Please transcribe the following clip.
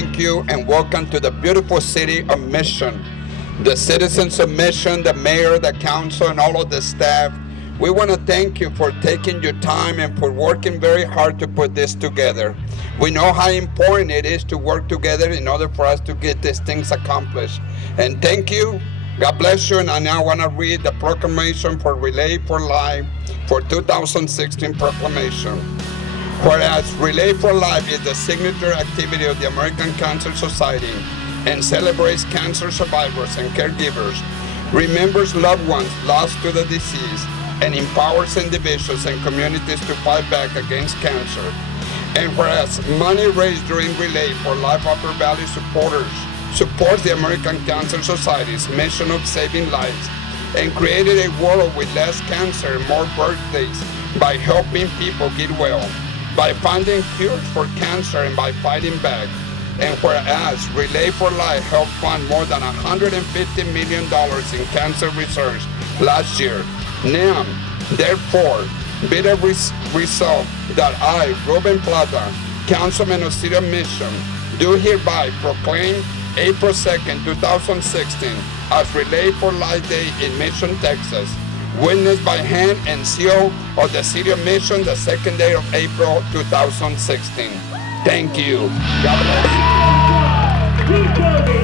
thank you and welcome to the beautiful city of Mission. The citizens of Mission, the mayor, the council, and all of the staff, we want to thank you for taking your time and for working very hard to put this together. We know how important it is to work together in order for us to get these things accomplished. And thank you. God bless you. And I now want to read the proclamation for Relay for Life for 2016 proclamation. Whereas Relay for Life is the signature activity of the American Cancer Society and celebrates cancer survivors and caregivers, remembers loved ones lost to the disease, and empowers individuals and communities to fight back against cancer. And whereas money raised during Relay for Life Upper Valley supports the American Cancer Society's mission of saving lives and created a world with less cancer and more birthdays by helping people get well, by finding cures for cancer and by fighting back. And whereas Relay for Life helped fund more than $150 million in cancer research last year, now, therefore, be it resolved that I, Ruben Plata, Councilman of City of Mission, do hereby proclaim April 2nd, 2016 as Relay for Life Day in Mission, Texas, witnessed by hand and seal of the City of Mission the second day of April 2016. Thank you. God bless you.